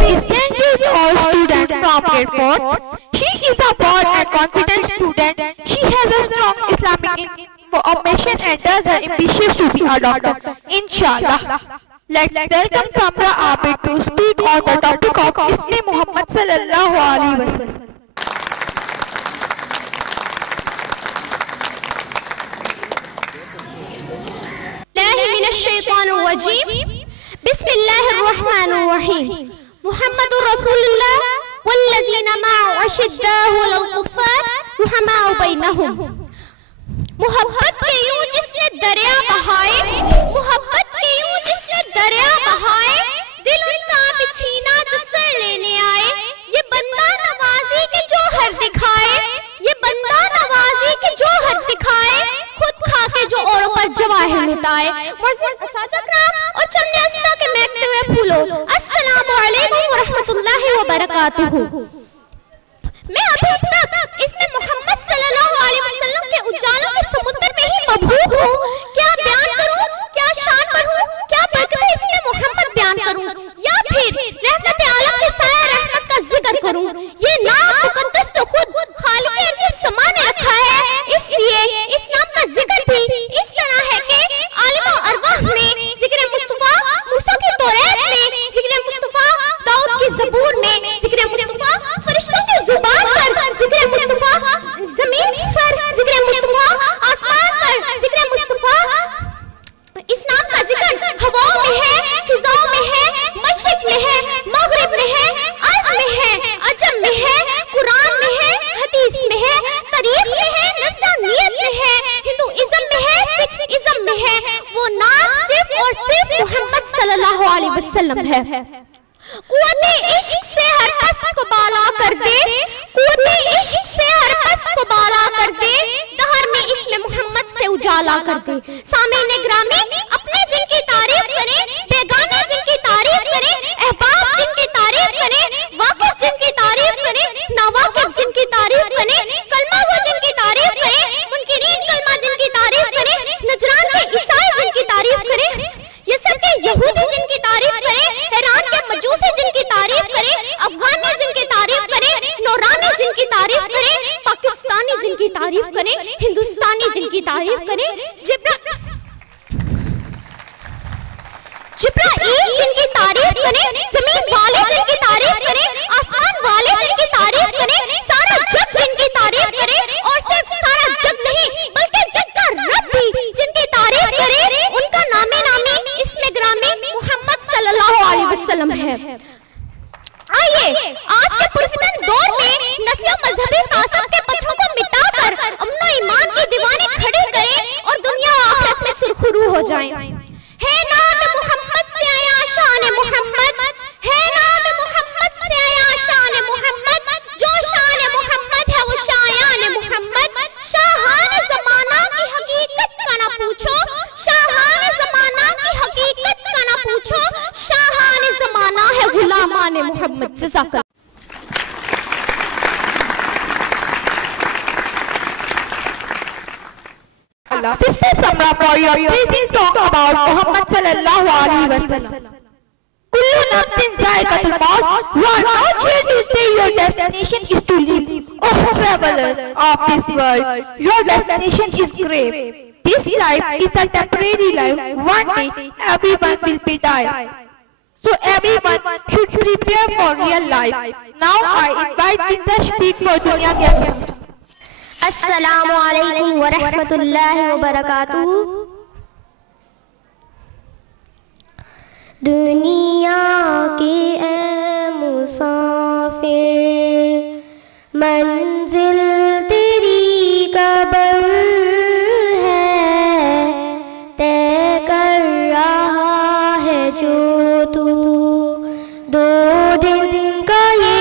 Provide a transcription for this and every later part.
distinguished all students from Redford. She is a bold and confident student. She has a strong Islamic information and does her ambitious to be a doctor. Inshallah. Let's welcome Samra Abid to speak on the topic of Isme Muhammad sallallahu alaihi wasallam. बिस्मिल्लाहिर्रहमानिर्रहीम मुहम्मदुर रसूलुल्लाह वल्लज़ीना मअहु अशिद्दाउ अलल कुफ़्फ़ार रुहमाउ बैनहुम। मोहब्बत के यूं जिसने दरिया बहाए, मोहब्बत के यूं जिसने दरिया बहाए, दिल उनका बिछीना जो सर लेने आए। ये बंदा नवाजी के जौहर दिखाए, ये बंदा नवाजी के जौहर दिखाए, खुद खा के जो औरों पर जवाहिर लुटाए। और चलने अस्सा के महकते हुए फूलों, अस्सलामु अलैकुम व रहमतुल्लाहि व बरकातुहू। मैं अभी तक इसमें मोहम्मद सल्लल्लाहु अलैहि वसल्लम के उजालों के समुद्र में ही मबहूत हूँ। क्या बयान करूँ, क्या शान पढ़ूँ, क्या बरकत इसमें मोहम्मद बयान करूँ, या फिर रहमत आलम के साया रहमत का जिक्र करूँ। ये नाम मुकद्दस तो खुद खालिक अर्ज़ समा ने रखा है, इसलिए इस नाम का जिक्र भी इस तरह है कि आलिम अरवाह में जिक्र मुस्तफा, मूसा की तौरात में जिक्र मुस्तफा, दाऊद की ज़बूर में जिक्र मुस्तफा, फरिश्तों की जुबान पर जिक्र मुस्तफा, ज़मीन पर जिक्र मुस्तफा, आसमान पर जिक्र मुस्तफा। इस नाम का जिक्र हवाओं में है, फिजाओं में है, मशरिक में है, मगरिब में है, अरब में है, अजम में है, कुरान में है, हदीस में है, तारीख में है, नस्रानियत में है, हिंदुइज्म में है, सिखइज्म में है। वो नाम सिर्फ और सिर्फ मोहम्मद सल्लल्लाहु अलैहि वसल्लम है। कुव्वते इश्क से हर हस्त को बाला कर दे, कुव्वते इश्क से हर हस्त को बाला कर दे, दहर में इसमें मोहम्मद से उजाला कर दे। सामईन ग्रामी अपने जिनकी तारीफ करें, बेगाने जिनकी तारीफ करें, अहबाब जिनकी तारीफ करें, वाकिफ जिनकी तारीफ करें, नावाकिफ जिनकी तारीफ करें, कलमा गो जिनकी तारीफ करें, मुनकिरीन कलमा जिनकी तारीफ करें, नजरान के ईसाई जिनकी तारीफ करें, ये सब के यहूदी जिनकी तारीफ करें, ईरान के मजूसी जिनकी तारीफ करें, अफगान ने जिनकी तारीफ करें, नौरानी जिनकी तारीफ करें, पाकिस्तानी जिनकी तारीफ करें, हिंदुस्तानी जिनकी तारीफ करें, जिब्राईल जिनकी तारीफ करें, जमीन वाले जिनकी तारीफ करें, आसमान वाले जिनकी तारीफ करें, सारा जग जिनकी तारीफ करे, और सिर्फ सारा जग नहीं बल्कि जग का रब भी जिनकी तारीफ करे, उनका नामे नामी इसमें ग्रामी मोहम्मद सल्लल्लाहु अलैहि वसल्लम है। आइए आज के पुरफितन दौर में नस्ल मजहबी तासब के पत्थरों को मिटाकर अमन ईमान की दीवानी खड़ी करें और दुनिया आखिरत में सुरखरू हो जाएं। है नाम मोहम्मद से आया शान मोहम्मद, है नाम मोहम्मद से आया शान मोहम्मद, जो शान मोहम्मद है वो शायान मोहम्मद। शाहान ज़माना की हकीकत का ना पूछो, शाहान ज़माना की हकीकत का ना पूछो, शाहान ज़माना है गुलामान मोहम्मद। जज़ाकल्लाह। Sister Samra, for your pleasing talk about Muhammad sallallahu alaihi wasallam. Kullu nafsin za'iqatul maut. You are not here to stay. Your destination is to live. Oh travelers of this world, your destination is grave. This life is a temporary life. One day everyone will be die. So everyone should prepare for real life. Now I invite Princess speak for Dunya Gyan. अस्सलामु अलैकुम व रहमतुल्लाहि व बरकातुहू। दुनिया के ए मुसाफिर, मंजिल तेरी कब्र है, तय कर रहा है जो तू, दो दिन का ये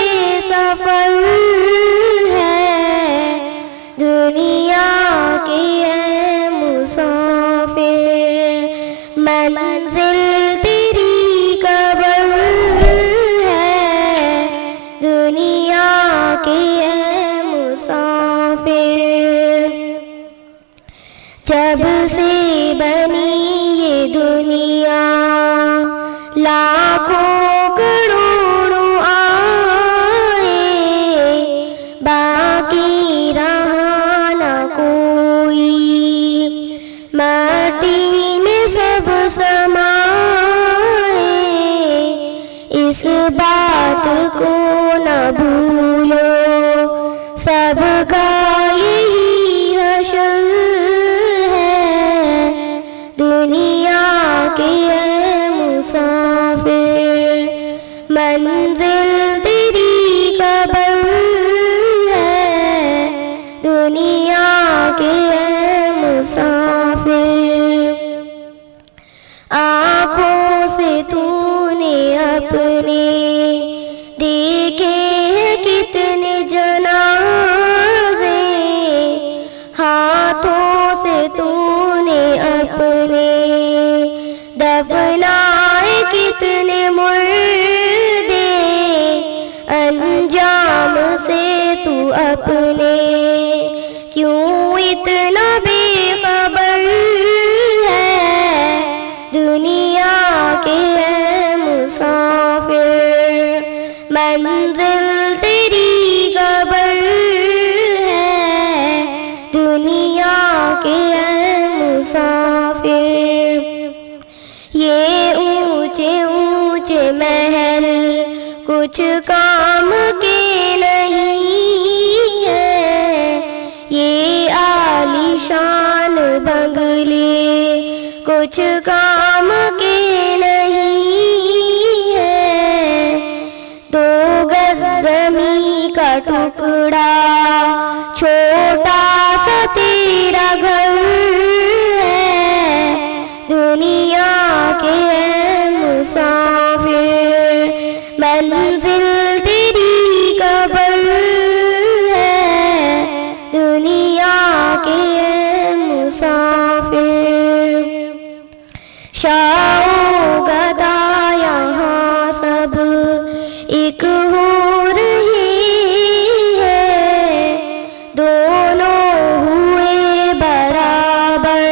सफर है। दुनिया के है मुसाफिर, मंजिल तेरी कब्र इस बात को न भूलो, सबका यही हश्र है। दुनिया के है मुसाफिर, मंजिल तेरी कब्र है। दुनिया के है मुसाफिर, आँखों से तूने अपने देखे हैं कितने जनाज़े, हाथों से तूने अपने दफनाए कितने मुर्दे। अंजाम से तू अपने क्यों इतना बेखबर है। दुनिया के है मुसाफिर, मंजिल तेरी कब्र है। दुनिया के है मुसाफिर, ये ऊंचे ऊंचे महल कुछ काम के नहीं है। ये आलीशान बंगले कुछ काम के नहीं है। 2 गज ज़मीं का टुकड़ा छोटा सा तेरा घर है। दुनिया के है मुसाफिर, मंजिल तेरी कब्र है। दुनिया के है मुसाफिर, शाओ गदा यहाँ सब एक हो रहे हैं। दोनों हुए बराबर,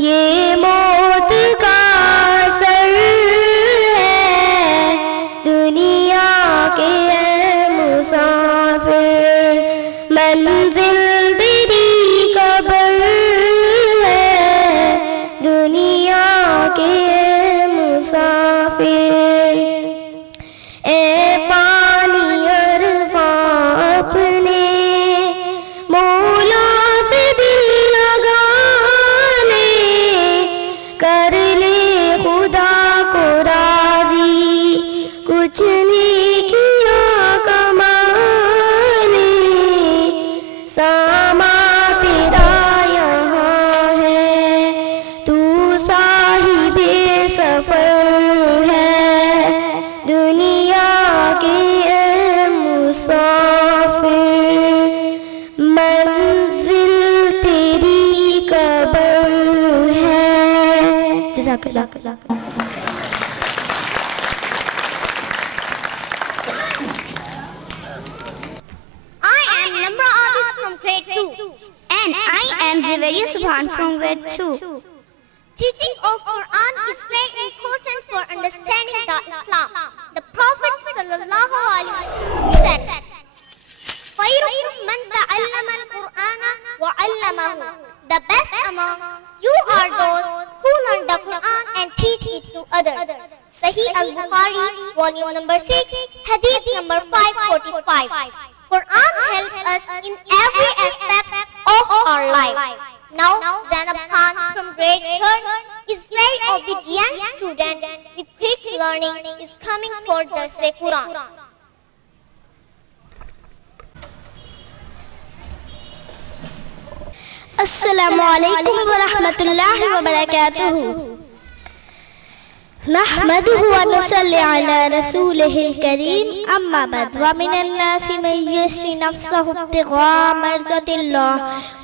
ये मौत का असर है। दुनिया के है मुसाफिर, मंजिल तेरी कब्र है। दुनिया के है मुसाफिर, ए पानी अरफा अपने मौला से दिल लगा ले। कर ले खुदा को राजी, कुछ नेकियां कमा ले। सामा तेरा यहाँ है, तू साहिबे सफर है। दुनिया के है मुसाफिर, मंजिल तेरी कब्र है। जज़ाकल्लाह। I am Namra Abid from grade 2. And I am Javariya Subhan from grade 2. Teaching of Quran is very important for understanding the Islam. The Prophet sallallahu alaihi wasallam said, "Khayrukum man ta'allama al-Qur'ana wa 'allamahu." The best among you are those who learn the Quran and teach it to others. Sahih al-Bukhari, volume number 6, hadith number 545. Quran helps us in every aspect of our life. Now, Zainab Khan from grade 3 is very obedient student with quick learning is coming for the Quran. अस्सलामु अलैकुम व रहमतुल्लाहि व बरकातुहू। नहमदुहु व नुसल्ली अला रसूलिहिल करीम, अम्मा बाद। व मिनन नासि मन यश्री नफ्सहु इब्तिगा मर्ज़ातिल्लाह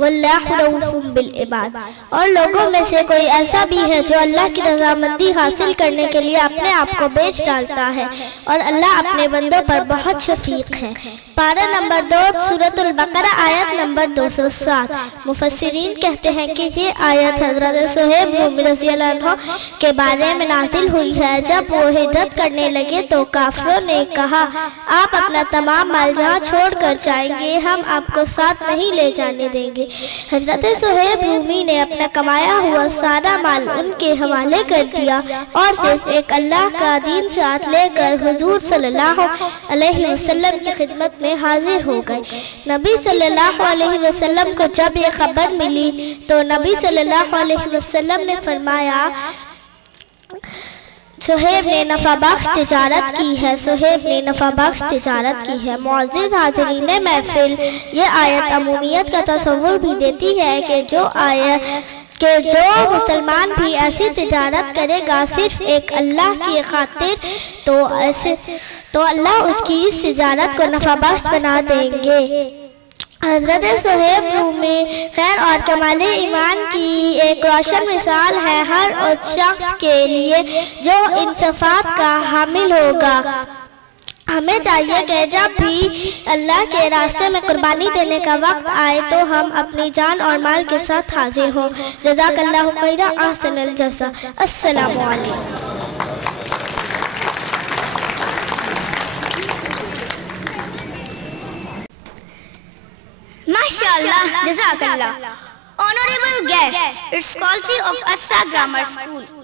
वल्लाहु रऊफ़ुम बिल इबाद। और लोगों में से कोई ऐसा भी है जो अल्लाह की रज़ामंदी हासिल करने के लिए अपने आप को बेच डालता है, और अल्लाह अपने बंदों पर बहुत शफीक है। पारा नंबर 2 सूरतुल बकरा आयत नंबर 207। मुफस्सिरीन कहते हैं कि ये आयत हज़रत सुहैब रूमी रज़ियल्लाहु अन्हु के बारे में नाज़िल नाजिल हुई है। जब वो हिजरत करने लगे तो काफिरों ने कहा, आप अपना तमाम माल जहाँ छोड़ कर जाएंगे, हम आपको साथ नहीं ले जाने देंगे। हजरत सुहेब रूमी ने अपना कमाया हुआ सारा माल उनके हवाले कर दिया और सिर्फ एक अल्लाह का दीन साथ लेकर हुजूर सल्लल्लाहु अलैहि वसल्लम की खिदमत में हाजिर हो गए। नबी सल्लल्लाहु अलैहि वसल्लम को जब ये खबर मिली तो नबी सल्लल्लाहु अलैहि वसल्लम ने फरमाया, सुहेब ने नफ़ाबख्श तिजारत की है, सुहेब ने नफ़ाबख्श तिजारत की है। मुअज़्ज़िज़ हाज़िरीन महफ़िल, ये आयत अमूमियत का तसव्वुर भी देती है कि जो मुसलमान भी ऐसी तिजारत करेगा सिर्फ एक अल्लाह की खातिर, तो अल्लाह उसकी इस तिजारत को नफ़ाबख्श बना देंगे। हज़रत सुहेब रूमी खैर और कमाले ईमान की एक रोशन मिसाल है हर उस शख्स के लिए जो इन सिफ़ात का हामिल होगा। हमें चाहिए कि जब भी अल्लाह के रास्ते में कुर्बानी देने का वक्त आए तो हम अपनी जान और माल के साथ हाजिर हों। जज़ाकल्लाहु खैरा, अहसनल जज़ा। अस्सलामु अलैकुम। Mashallah, Jazakallah. Honorable guests, it's quality of Assa Grammar School.